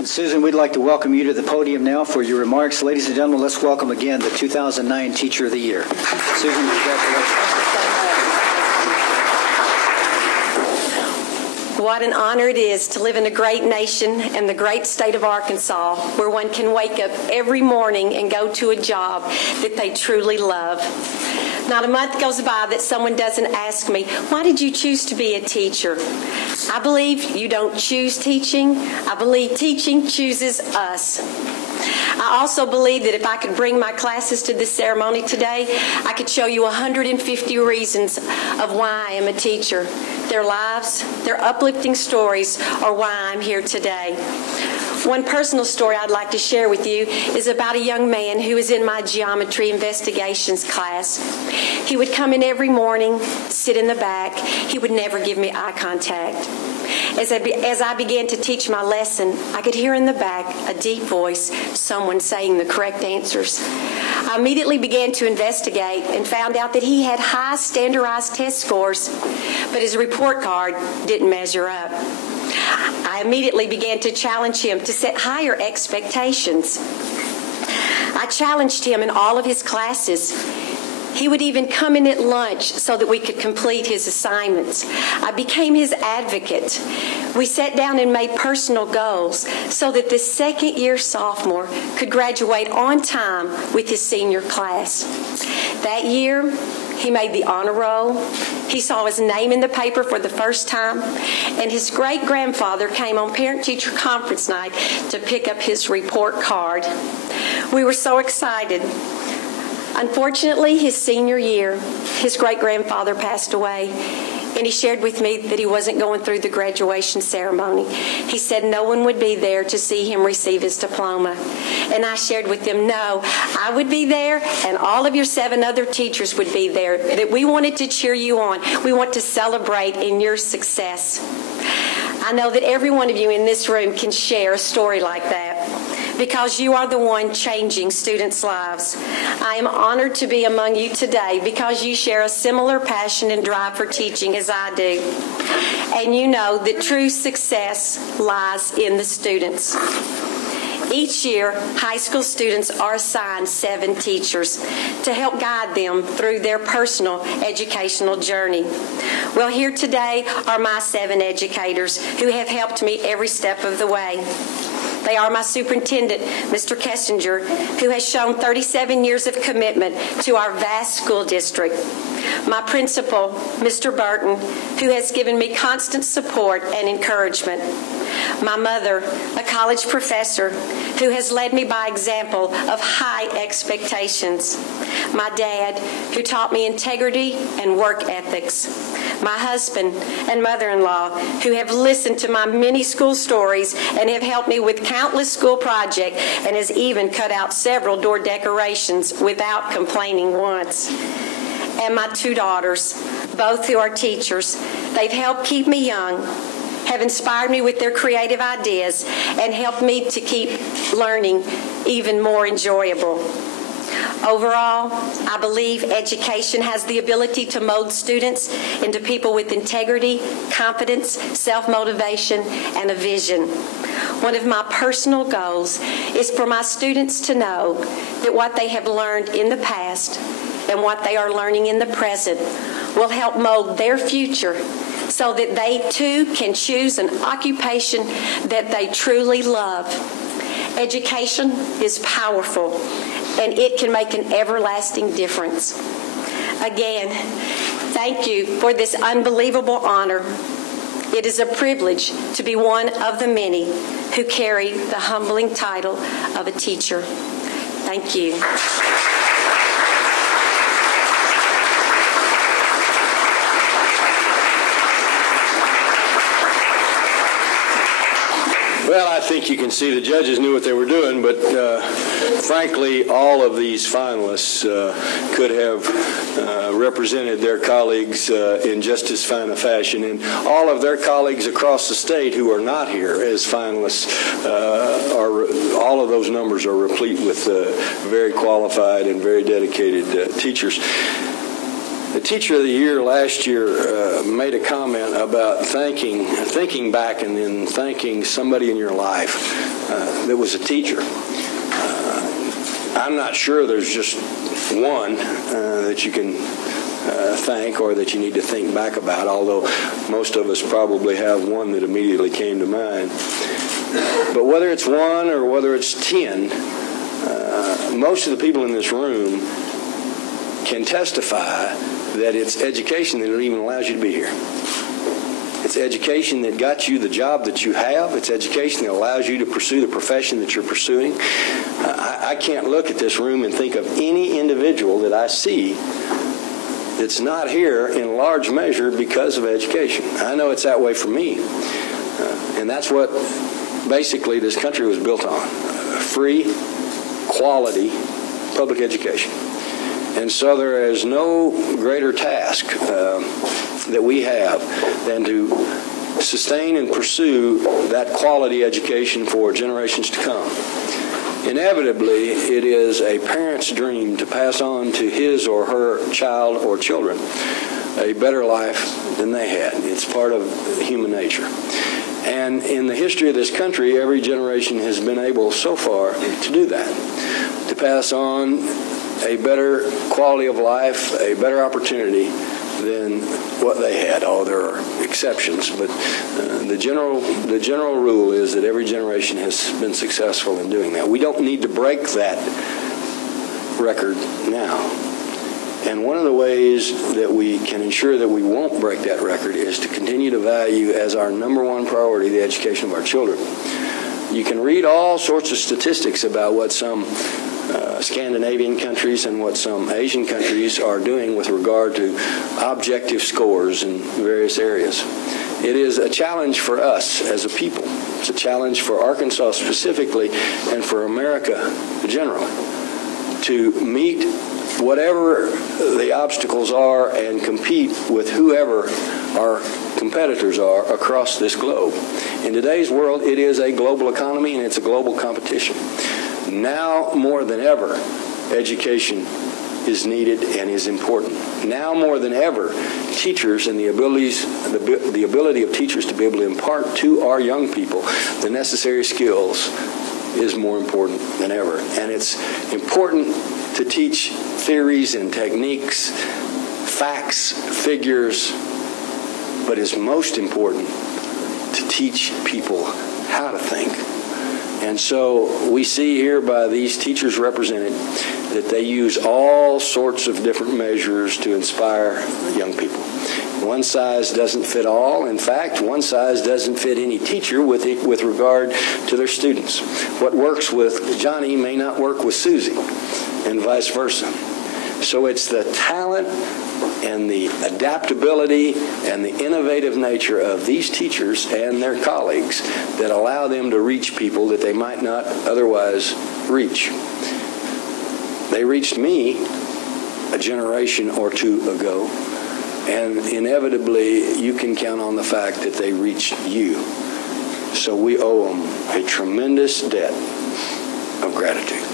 And Susan, we'd like to welcome you to the podium now for your remarks. Ladies and gentlemen, let's welcome again the 2009 Teacher of the Year. Susan, congratulations. What an honor it is to live in a great nation and the great state of Arkansas, where one can wake up every morning and go to a job that they truly love. Not a month goes by that someone doesn't ask me, why did you choose to be a teacher? I believe you don't choose teaching. I believe teaching chooses us. I also believe that if I could bring my classes to this ceremony today, I could show you 150 reasons of why I am a teacher. Their lives, their uplifting stories are why I'm here today. One personal story I'd like to share with you is about a young man who was in my geometry investigations class. He would come in every morning, sit in the back. He would never give me eye contact. As I began to teach my lesson, I could hear in the back a deep voice, someone saying the correct answers. I immediately began to investigate and found out that he had high standardized test scores, but his report card didn't measure up. I immediately began to challenge him to set higher expectations. I challenged him in all of his classes. He would even come in at lunch so that we could complete his assignments. I became his advocate. We sat down and made personal goals so that this second-year sophomore could graduate on time with his senior class. That year, he made the honor roll. He saw his name in the paper for the first time, and his great-grandfather came on parent-teacher conference night to pick up his report card. We were so excited. Unfortunately, his senior year, his great-grandfather passed away, and he shared with me that he wasn't going through the graduation ceremony. He said no one would be there to see him receive his diploma. And I shared with them, no, I would be there, and all of your 7 other teachers would be there, that we wanted to cheer you on. We want to celebrate in your success. I know that every one of you in this room can share a story like that, because you are the one changing students' lives. I am honored to be among you today because you share a similar passion and drive for teaching as I do. And you know that true success lies in the students. Each year, high school students are assigned 7 teachers to help guide them through their personal educational journey. Well, here today are my 7 educators who have helped me every step of the way. They are my superintendent, Mr. Kessinger, who has shown 37 years of commitment to our vast school district. My principal, Mr. Burton, who has given me constant support and encouragement. My mother, a college professor, who has led me by example of high expectations. My dad, who taught me integrity and work ethics. My husband and mother-in-law, who have listened to my many school stories and have helped me with countless school projects and has even cut out several door decorations without complaining once. And my 2 daughters, both who are teachers. They've helped keep me young, have inspired me with their creative ideas, and helped me to keep learning even more enjoyable. Overall, I believe education has the ability to mold students into people with integrity, confidence, self-motivation, and a vision. One of my personal goals is for my students to know that what they have learned in the past and what they are learning in the present will help mold their future so that they too can choose an occupation that they truly love. Education is powerful, and it can make an everlasting difference. Again, thank you for this unbelievable honor. It is a privilege to be one of the many who carry the humbling title of a teacher. Thank you. Well, I think you can see the judges knew what they were doing, but frankly, all of these finalists could have represented their colleagues in just as fine a fashion. And all of their colleagues across the state who are not here as finalists, all of those numbers are replete with very qualified and very dedicated teachers. The Teacher of the Year last year made a comment about thinking back and then thanking somebody in your life that was a teacher. I'm not sure there's just one that you can thank or that you need to think back about, although most of us probably have one that immediately came to mind. But whether it's one or whether it's 10, most of the people in this room can testify that it's education that even allows you to be here. It's education that got you the job that you have. It's education that allows you to pursue the profession that you're pursuing. I can't look at this room and think of any individual that I see that's not here in large measure because of education. I know it's that way for me. And that's what basically this country was built on. Free, quality public education. And so there is no greater task that we have than to sustain and pursue that quality education for generations to come. Inevitably, it is a parent's dream to pass on to his or her child or children a better life than they had. It's part of human nature. And in the history of this country, every generation has been able so far to do that, to pass on a better quality of life, a better opportunity than what they had. Oh, there are exceptions, but the general rule is that every generation has been successful in doing that. We don't need to break that record now. And one of the ways that we can ensure that we won't break that record is to continue to value as our number one priority the education of our children. You can read all sorts of statistics about what some Scandinavian countries and what some Asian countries are doing with regard to objective scores in various areas. It is a challenge for us as a people. It's a challenge for Arkansas specifically and for America generally to meet whatever the obstacles are and compete with whoever our competitors are across this globe. In today's world, it is a global economy and it's a global competition. Now more than ever, education is needed and is important. Now more than ever, teachers and the ability of teachers to be able to impart to our young people the necessary skills is more important than ever. And it's important to teach theories and techniques, facts, figures, but it's most important to teach people how to think. And so we see here by these teachers represented that they use all sorts of different measures to inspire young people. One size doesn't fit all. In fact, one size doesn't fit any teacher with regard to their students. What works with Johnny may not work with Susie, and vice versa. So it's the talent and the adaptability and the innovative nature of these teachers and their colleagues that allow them to reach people that they might not otherwise reach. They reached me a generation or two ago, and inevitably you can count on the fact that they reached you. So we owe them a tremendous debt of gratitude.